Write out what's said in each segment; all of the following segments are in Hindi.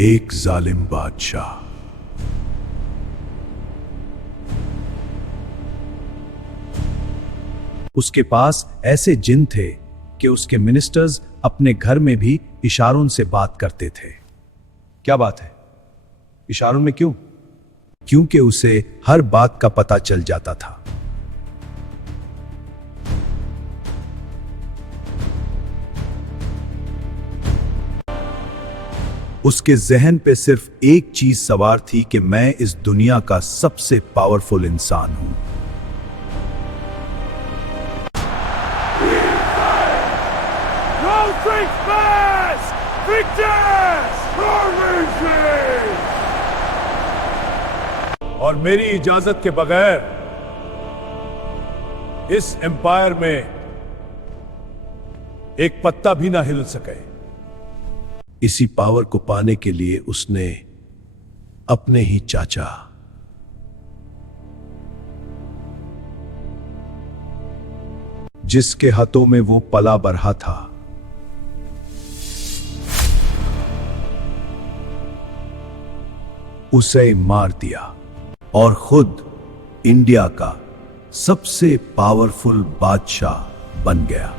एक जालिम बादशाह। उसके पास ऐसे जिन थे कि उसके मिनिस्टर्स अपने घर में भी इशारों से बात करते थे। क्या बात है? इशारों में क्यों? क्योंकि उसे हर बात का पता चल जाता था। उसके जहन पे सिर्फ एक चीज सवार थी कि मैं इस दुनिया का सबसे पावरफुल इंसान हूं। और मेरी इजाजत के बगैर इस एम्पायर में एक पत्ता भी ना हिल सके। इसी पावर को पाने के लिए उसने अपने ही चाचा जिसके हाथों में वो पला बढ़ा था, उसे मार दिया और खुद इंडिया का सबसे पावरफुल बादशाह बन गया।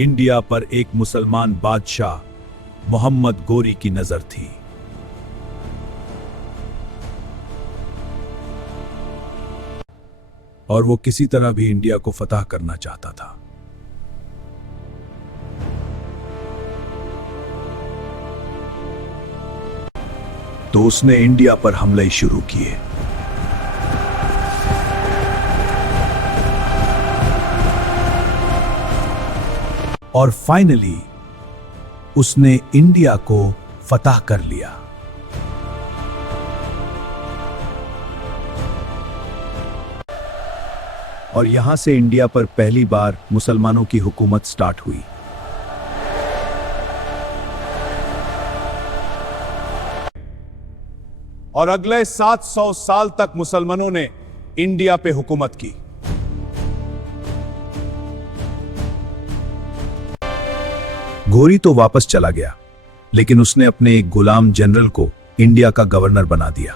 इंडिया पर एक मुसलमान बादशाह मोहम्मद गोरी की नजर थी। और वो किसी तरह भी इंडिया को फतह करना चाहता था। तो उसने इंडिया पर हमले शुरू किए। और फाइनली उसने इंडिया को फतह कर लिया। और यहां से इंडिया पर पहली बार मुसलमानों की हुकूमत स्टार्ट हुई। और अगले 700 साल तक मुसलमानों ने इंडिया पे हुकूमत की। घोरी तो वापस चला गया, लेकिन उसने अपने एक गुलाम जनरल को इंडिया का गवर्नर बना दिया।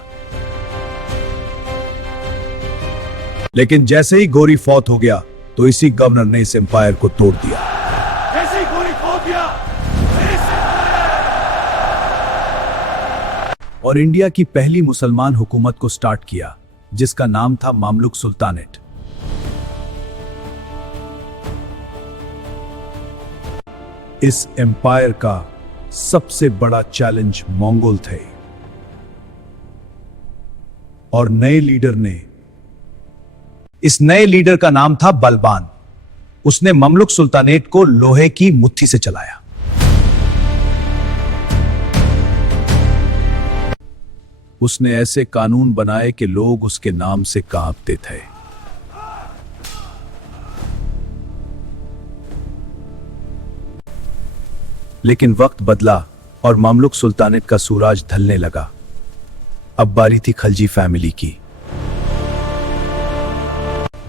लेकिन जैसे ही घोरी फौत हो गया तो इसी गवर्नर ने इस एम्पायर को तोड़ दिया। जैसे ही घोरी फौत गया, और इंडिया की पहली मुसलमान हुकूमत को स्टार्ट किया, जिसका नाम था मामलुक सुल्तानेट। इस एम्पायर का सबसे बड़ा चैलेंज मंगोल थे। और इस नए लीडर का नाम था बलबान। उसने ममलुक सुल्तानेट को लोहे की मुट्ठी से चलाया। उसने ऐसे कानून बनाए कि लोग उसके नाम से कांपते थे। लेकिन वक्त बदला और ममलुक सुल्तानेट का सूरज ढलने लगा। अब बारी थी खलजी फैमिली की।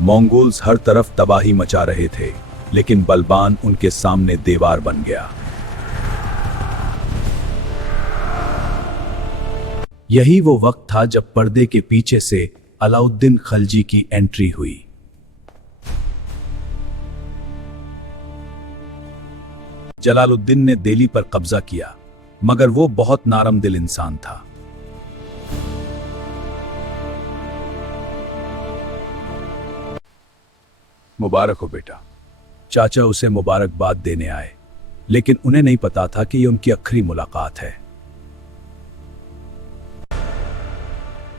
मंगोल्स हर तरफ तबाही मचा रहे थे, लेकिन बलबान उनके सामने दीवार बन गया। यही वो वक्त था जब पर्दे के पीछे से अलाउद्दीन खलजी की एंट्री हुई। जलालुद्दीन ने दिल्ली पर कब्जा किया, मगर वो बहुत नरम दिल इंसान था। मुबारक हो बेटा, चाचा उसे मुबारकबाद देने आए, लेकिन उन्हें नहीं पता था कि ये उनकी आखिरी मुलाकात है।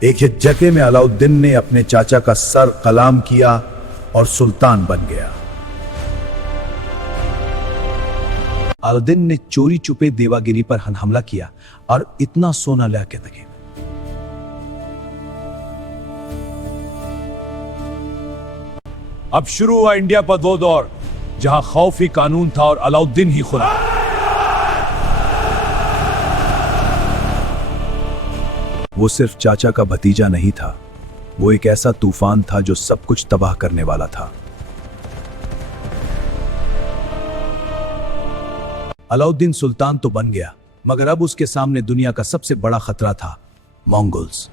एक जगह में अलाउद्दीन ने अपने चाचा का सर कलाम किया और सुल्तान बन गया। अलाउद्दीन ने चोरी छुपे देवागिरी पर हमला किया और इतना सोना लाके लगे। अब शुरू हुआ इंडिया पर वो दौर जहां खौफ ही कानून था और अलाउद्दीन ही खुदा। वो सिर्फ चाचा का भतीजा नहीं था, वो एक ऐसा तूफान था जो सब कुछ तबाह करने वाला था। अलाउद्दीन सुल्तान तो बन गया, मगर अब उसके सामने दुनिया का सबसे बड़ा खतरा था, मंगोल्स।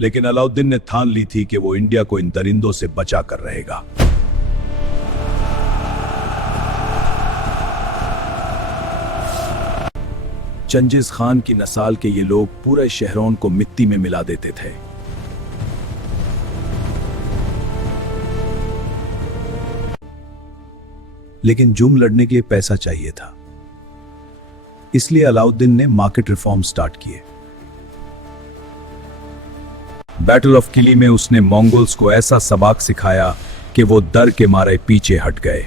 लेकिन अलाउद्दीन ने ठान ली थी कि वो इंडिया को इन दरिंदों से बचा कर रहेगा। चंगिज़ खान की नस्ल के ये लोग पूरे शहरों को मिट्टी में मिला देते थे। लेकिन जुर्म लड़ने के लिए पैसा चाहिए था, इसलिए अलाउद्दीन ने मार्केट रिफॉर्म स्टार्ट किए। बैटल ऑफ किली में उसने मंगोल्स को ऐसा सबक सिखाया कि वो डर के मारे पीछे हट गए।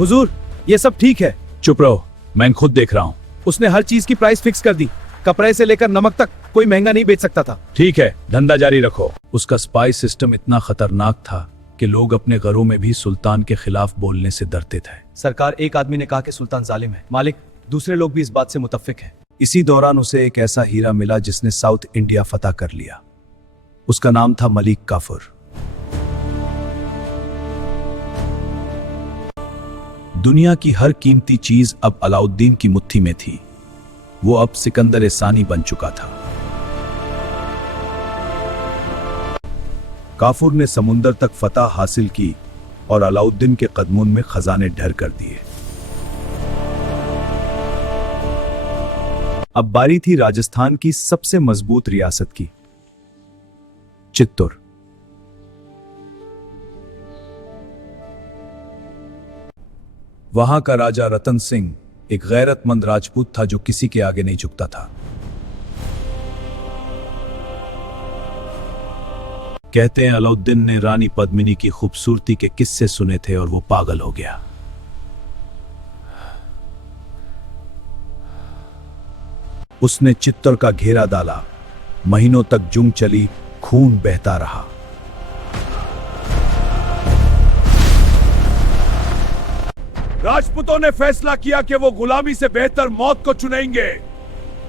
हुजूर, ये सब ठीक है। चुप रहो, मैं खुद देख रहा हूं। उसने हर चीज की प्राइस फिक्स कर दी, कपड़े से लेकर नमक तक कोई महंगा नहीं बेच सकता था। ठीक है, धंधा जारी रखो। उसका स्पाई सिस्टम इतना खतरनाक था कि लोग अपने घरों में भी सुल्तान के खिलाफ बोलने से डरते थे। सरकार, एक आदमी ने कहा कि सुल्तान जालिम है। मालिक, दूसरे लोग भी इस बात से मुतफिक हैं। इसी दौरान उसे एक ऐसा हीरा मिला जिसने साउथ इंडिया फतह कर लिया। उसका नाम था मलिक काफूर। दुनिया की हर कीमती चीज अब अलाउद्दीन की मुट्ठी में थी। वो अब सिकंदर सानी बन चुका था। काफूर ने समुंदर तक फतह हासिल की और अलाउद्दीन के कदमों में खजाने ढेर कर दिए। अब बारी थी राजस्थान की सबसे मजबूत रियासत की, चित्तौड़। वहां का राजा रतन सिंह एक गैरतमंद राजपूत था जो किसी के आगे नहीं झुकता था। कहते हैं अलाउद्दीन ने रानी पद्मिनी की खूबसूरती के किस्से सुने थे और वो पागल हो गया। उसने चित्तौड़ का घेरा डाला। महीनों तक जंग चली, खून बहता रहा। राजपूतों ने फैसला किया कि वो गुलामी से बेहतर मौत को चुनेंगे।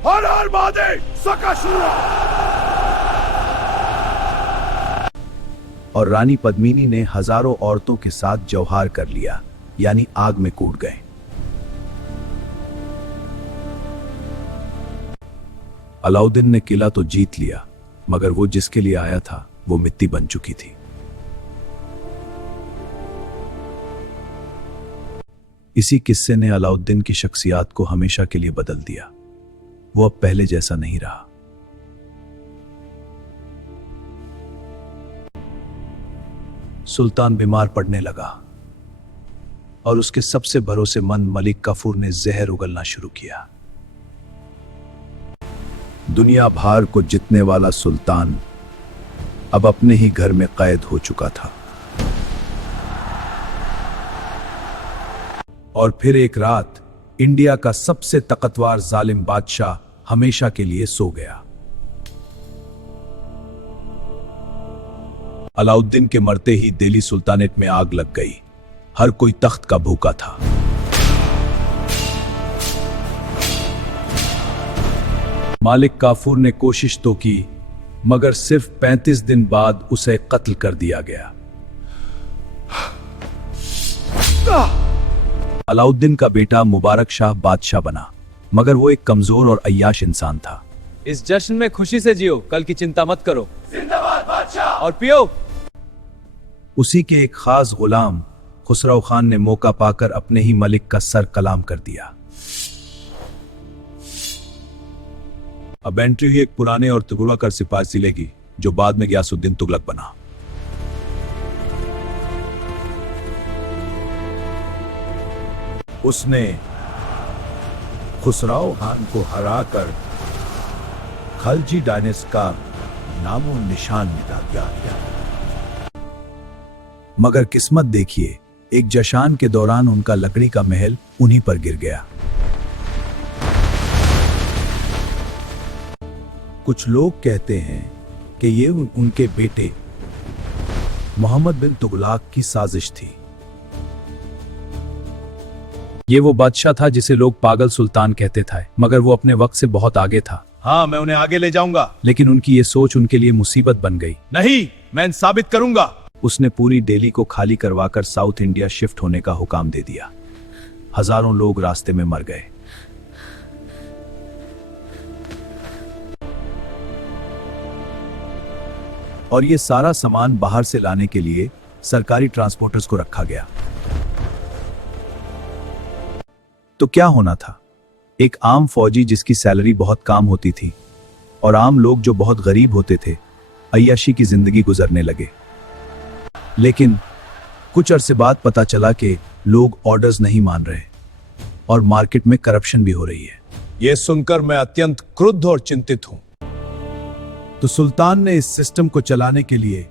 हर हर महादेव, सकाशूरा। और रानी पद्मिनी ने हजारों औरतों के साथ जौहार कर लिया, यानी आग में कूद गए। अलाउद्दीन ने किला तो जीत लिया, मगर वो जिसके लिए आया था वो मिट्टी बन चुकी थी। इसी किस्से ने अलाउद्दीन की शख्सियत को हमेशा के लिए बदल दिया। वो अब पहले जैसा नहीं रहा। सुल्तान बीमार पड़ने लगा और उसके सबसे भरोसेमंद मलिक काफूर ने जहर उगलना शुरू किया। दुनिया भर को जीतने वाला सुल्तान अब अपने ही घर में कैद हो चुका था। और फिर एक रात इंडिया का सबसे ताकतवर जालिम बादशाह हमेशा के लिए सो गया। अलाउद्दीन के मरते ही दिल्ली सुल्तानेट में आग लग गई। हर कोई तख्त का भूखा था। मालिक काफूर ने कोशिश तो की, मगर सिर्फ 35 दिन बाद उसे कत्ल कर दिया गया। अलाउद्दीन का बेटा मुबारक शाह बादशाह बना, मगर वो एक कमजोर और अय्याश इंसान था। इस जश्न में खुशी से जियो, कल की चिंता मत करो। जिंदाबाद बादशाह। और पियो। उसी के एक खास गुलाम खुसरो खान ने मौका पाकर अपने ही मलिक का सर कलाम कर दिया। अब एंट्री हुई एक पुराने और तुगलकर सिपाही जिले की, जो बाद में गयासुद्दीन तुगलक बना। उसने खुसरो खान को हराकर खलजी डायनेस्टी का नामो निशान मिटा दिया। मगर किस्मत देखिए, एक जश्न के दौरान उनका लकड़ी का महल उन्हीं पर गिर गया। कुछ लोग कहते हैं कि ये उनके बेटे मोहम्मद बिन तुगलक की साजिश थी। ये वो बादशाह था जिसे लोग पागल सुल्तान कहते थे, मगर वो अपने वक्त से बहुत आगे था। हाँ, मैं उन्हें आगे ले जाऊंगा। लेकिन उनकी ये सोच उनके लिए मुसीबत बन गई। नहीं, मैं साबित करूंगा। उसने पूरी दिल्ली को खाली करवाकर साउथ इंडिया शिफ्ट होने का हुक्म दे दिया। हजारों लोग रास्ते में मर गए। और ये सारा सामान बाहर से लाने के लिए सरकारी ट्रांसपोर्टर्स को रखा गया। तो क्या होना था? एक आम फौजी जिसकी सैलरी बहुत कम होती थी और आम लोग जो बहुत गरीब होते थे, अय्याशी की जिंदगी गुजरने लगे। लेकिन कुछ अरसे बाद पता चला कि लोग ऑर्डर्स नहीं मान रहे और मार्केट में करप्शन भी हो रही है। यह सुनकर मैं अत्यंत क्रुद्ध और चिंतित हूं। तो सुल्तान ने इस सिस्टम को चलाने के लिए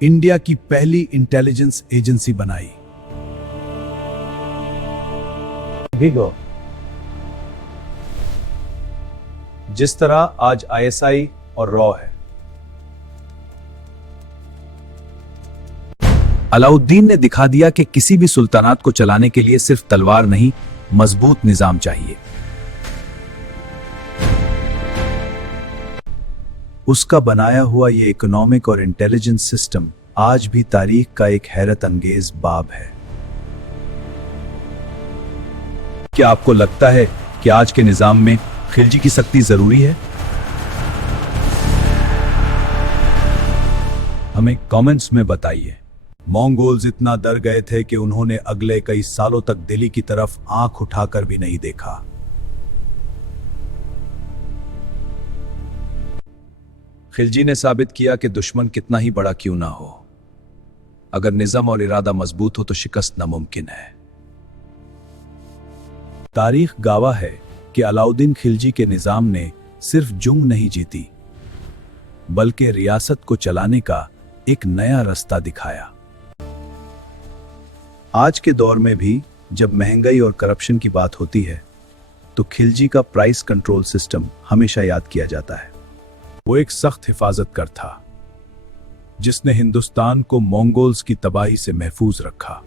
इंडिया की पहली इंटेलिजेंस एजेंसी बनाई। जिस तरह आज आईएसआई और रॉ है। अलाउद्दीन ने दिखा दिया कि किसी भी सुल्तानात को चलाने के लिए सिर्फ तलवार नहीं, मजबूत निजाम चाहिए। उसका बनाया हुआ यह इकोनॉमिक और इंटेलिजेंस सिस्टम आज भी तारीख का एक हैरत अंगेज बाब है। क्या आपको लगता है कि आज के निजाम में खिलजी की सख्ती जरूरी है? हमें कमेंट्स में बताइए। मंगोल्स इतना डर गए थे कि उन्होंने अगले कई सालों तक दिल्ली की तरफ आंख उठाकर भी नहीं देखा। खिलजी ने साबित किया कि दुश्मन कितना ही बड़ा क्यों ना हो, अगर निज़ाम और इरादा मजबूत हो तो शिकस्त नामुमकिन है। तारीख गवाह है कि अलाउद्दीन खिलजी के निजाम ने सिर्फ जंग नहीं जीती, बल्कि रियासत को चलाने का एक नया रास्ता दिखाया। आज के दौर में भी जब महंगाई और करप्शन की बात होती है तो खिलजी का प्राइस कंट्रोल सिस्टम हमेशा याद किया जाता है। वो एक सख्त हिफाजतगर था जिसने हिंदुस्तान को मंगोल्स की तबाही से महफूज रखा।